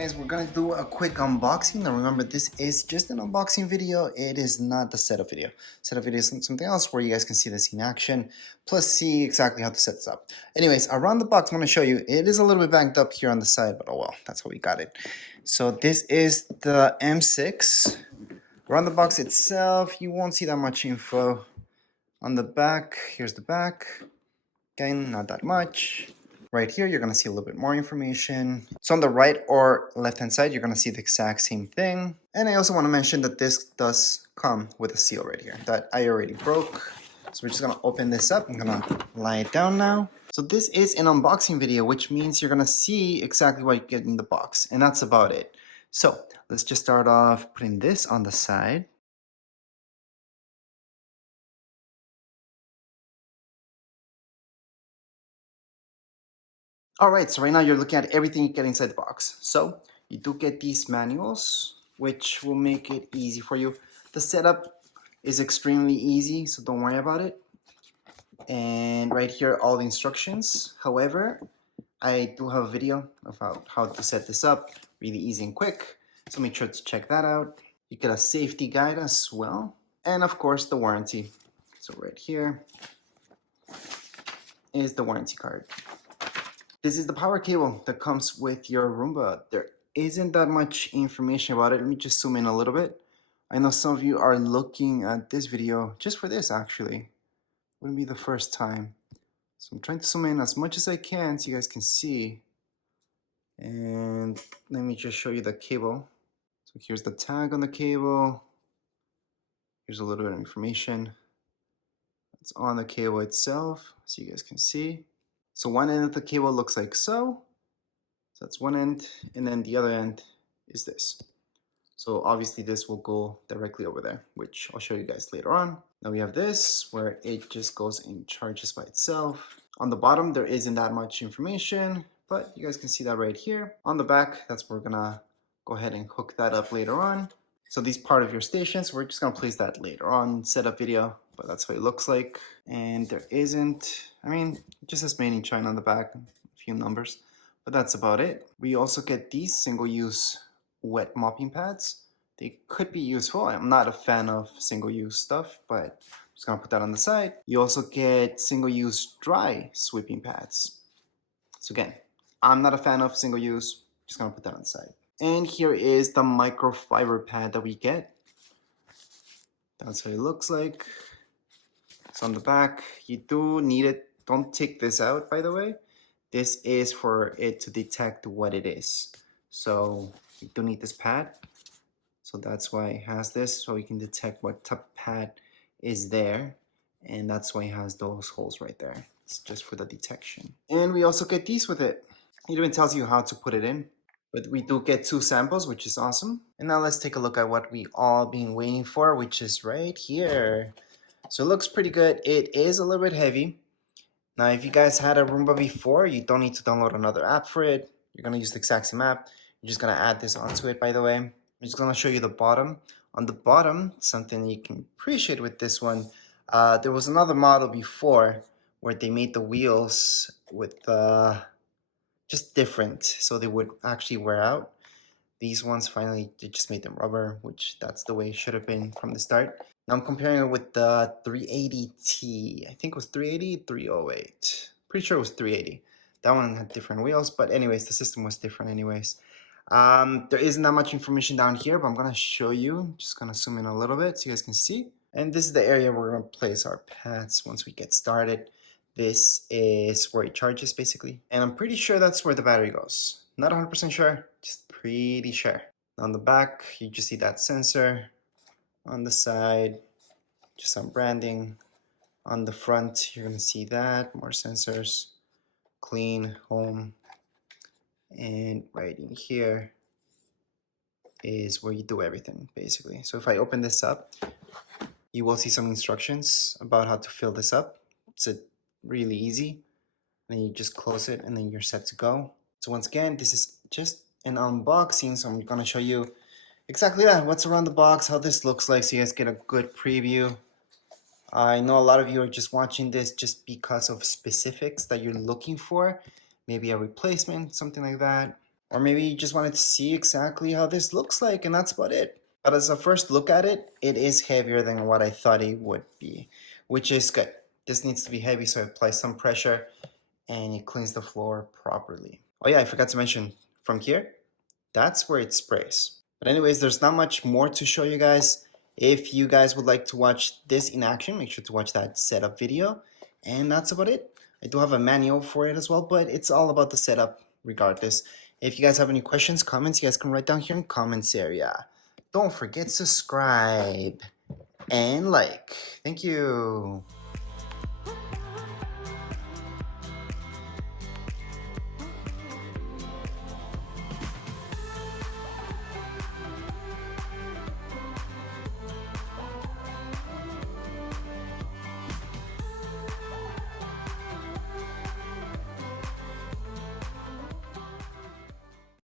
guys, we're gonna do a quick unboxing. Now remember, this is just an unboxing video. It is not the setup video. Setup video is something else where you guys can see this in action, plus see exactly how to set this up. Anyways, around the box, I'm gonna show you. It is a little bit banked up here on the side, but oh well, that's how we got it. So this is the M6. Around the box itself, you won't see that much info. On the back, here's the back. Again, not that much. Right here, you're going to see a little bit more information. So on the right or left-hand side, you're going to see the exact same thing. And I also want to mention that this does come with a seal right here that I already broke. So we're just going to open this up. I'm going to lie it down now. So this is an unboxing video, which means you're going to see exactly what you get in the box. And that's about it. So let's just start off putting this on the side. Alright, so right now you're looking at everything you get inside the box. So you do get these manuals, which will make it easy for you. The setup is extremely easy, so don't worry about it. And right here, all the instructions. However, I do have a video about how to set this up, really easy and quick. So make sure to check that out. You get a safety guide as well. And of course, the warranty. So right here is the warranty card. This is the power cable that comes with your Roomba. There isn't that much information about it. Let me just zoom in a little bit. I know some of you are looking at this video just for this actually. Wouldn't be the first time. So I'm trying to zoom in as much as I can so you guys can see. And let me just show you the cable. So here's the tag on the cable. Here's a little bit of information. It's on the cable itself so you guys can see. So one end of the cable looks like so. So that's one end, and then the other end is this. So obviously this will go directly over there, which I'll show you guys later on. Now we have this where it just goes and charges by itself. On the bottom, there isn't that much information, but you guys can see that right here. On the back, that's where we're gonna go ahead and hook that up later on. So these part of your stations, we're just gonna place that later on, setup video, but that's what it looks like. And there isn't, I mean, it just says made in China on the back, a few numbers, but that's about it. We also get these single-use wet mopping pads. They could be useful. I'm not a fan of single-use stuff, but I'm just gonna put that on the side. You also get single-use dry sweeping pads. So again, I'm not a fan of single-use, just gonna put that on the side. And here is the microfiber pad that we get. That's what it looks like. So on the back, you do need it. Don't take this out, by the way. This is for it to detect what it is. So you do need this pad. So that's why it has this, so you can detect what type of pad is there. And that's why it has those holes right there. It's just for the detection. And we also get these with it. It even tells you how to put it in. But we do get 2 samples, which is awesome. And now let's take a look at what we all been waiting for, which is right here. So it looks pretty good. It is a little bit heavy. Now, if you guys had a Roomba before, you don't need to download another app for it. You're gonna use the exact same app. You're just gonna add this onto it, by the way. I'm just gonna show you the bottom. On the bottom, something you can appreciate with this one, there was another model before where they made the wheels with just different, so they would actually wear out. These ones finally, they just made them rubber, which that's the way it should have been from the start. Now I'm comparing it with the 380T. I think it was 380, 308. Pretty sure it was 380. That one had different wheels, but anyways, the system was different anyways. There isn't that much information down here, but I'm gonna show you. Just gonna zoom in a little bit so you guys can see. And this is the area where we're gonna place our pads once we get started. This is where it charges basically. And I'm pretty sure that's where the battery goes. Not 100% sure, just pretty sure. On the back, you just see that sensor. On the side, just some branding. On the front, you're gonna see that, more sensors, clean, home. And right in here is where you do everything, basically. So if I open this up, you will see some instructions about how to fill this up. It's really easy. Then you just close it and then you're set to go. So once again, this is just an unboxing, so I'm gonna show you exactly that, what's around the box, how this looks like, so you guys get a good preview. I know a lot of you are just watching this just because of specifics that you're looking for, maybe a replacement, something like that. Or maybe you just wanted to see exactly how this looks like, and that's about it. But as a first look at it, it is heavier than what I thought it would be, which is good. This needs to be heavy, so I apply some pressure and it cleans the floor properly. Oh yeah, I forgot to mention, from here, that's where it sprays. But anyways, there's not much more to show you guys. If you guys would like to watch this in action, make sure to watch that setup video. And that's about it. I do have a manual for it as well, but it's all about the setup regardless. If you guys have any questions, comments, you guys can write down here in the comments area. Don't forget to subscribe and like. Thank you.